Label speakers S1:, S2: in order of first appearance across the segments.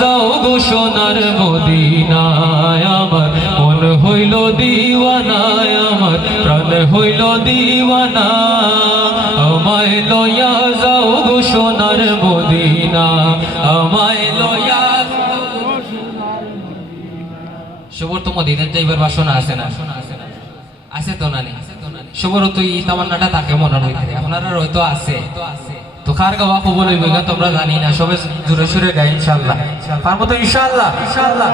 S1: যাও গো সোনার মদিনায় আমার। মন হইল দিওয়ানায় আমার, প্রাণ হইল দিওয়ানা। আমায় যাও গো সোনার মদিনা, আমায় যাইবার বাসনা আছে না? আছে তো না শুভর তো এই তামান্নাটা থাকে মনের ভিতরে আপনারা হয়তো আছে। তো কার গাওয়া কবল হইবে তোমরা জানি না, সবে জোরে সুরে গাই ইনশাআল্লাহ। পারব তো ইনশাআল্লাহ ইনশাআল্লাহ।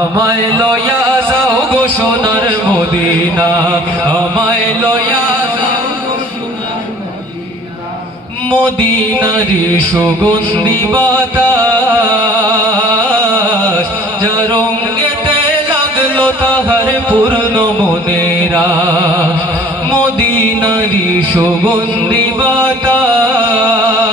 S1: আমায় লইয়া যাও গো সোনার মদিনা, আমায় লয়া। মদিনারি সুগন্ধি বাতাস জরঙ্গেতে লাগল তাহার পূর্ণ মনেরা মদিনারি সুগন্ধি বাতাস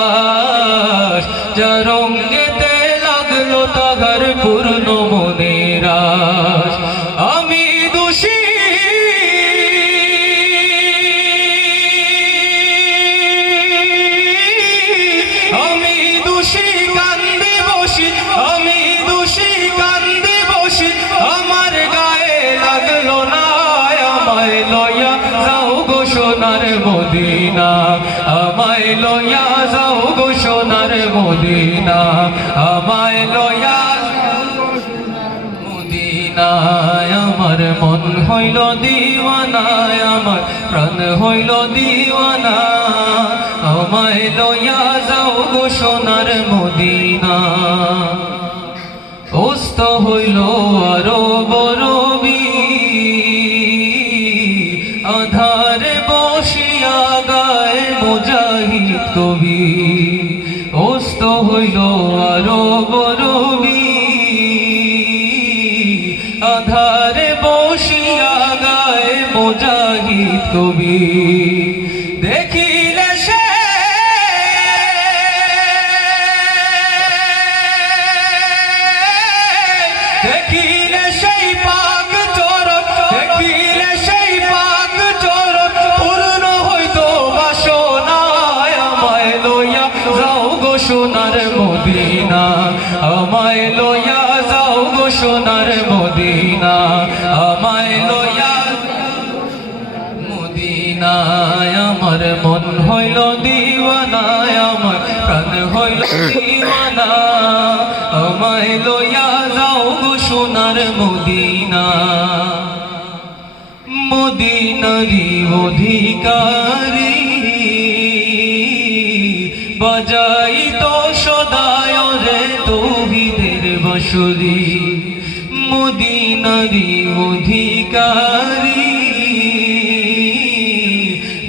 S1: মদিনা, আমায় লইয়া যাও গো সোনার মদিনা, আমায় লইয়া মদিনায়। আমার মন হইল দিওয়ানায়, আমার প্রাণ হইল দিওয়ানা আমায় লইয়া যাও গো সোনার মদিনা। ওস্ত হইল কবি ওস্ত হইল আরও বরবি আধারে বসিয়া গায় মুজাহিদ কবি দেখিলে সে দেখিলে সোনার মদিনা, আমায় লইয়া মদিনায় আমার মন হইল দিওয়ানায়, আমার প্রাণ হইল দিওয়ানা আমায় লইয়া যাও গো সোনার মদিনা। মদিনারি অধিকারী বসরি মদিনারি অধিকারী।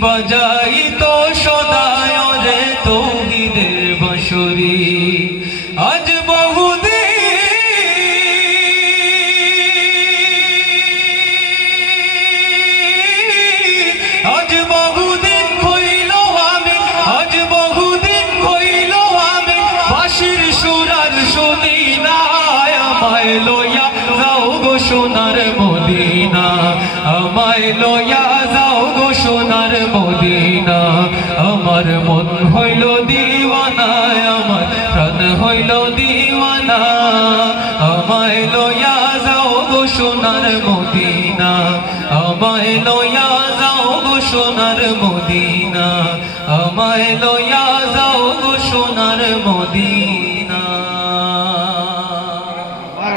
S1: বাজাই তো সদায় রে তৌহিদের বসরি আমায় লইয়া যাও গো সোনার মদিনা। আমায় লইয়া যাও গো সোনার মদিনা। আমার মন হইল দিওয়ানা, আমার প্রাণ হইল দিওয়ানা। আমায় লইয়া যাও গো সোনার মদিনা। আমায় লইয়া যাও গো সোনার মদিনা। আমায় লইয়া যাও গো সোনার মদিনা।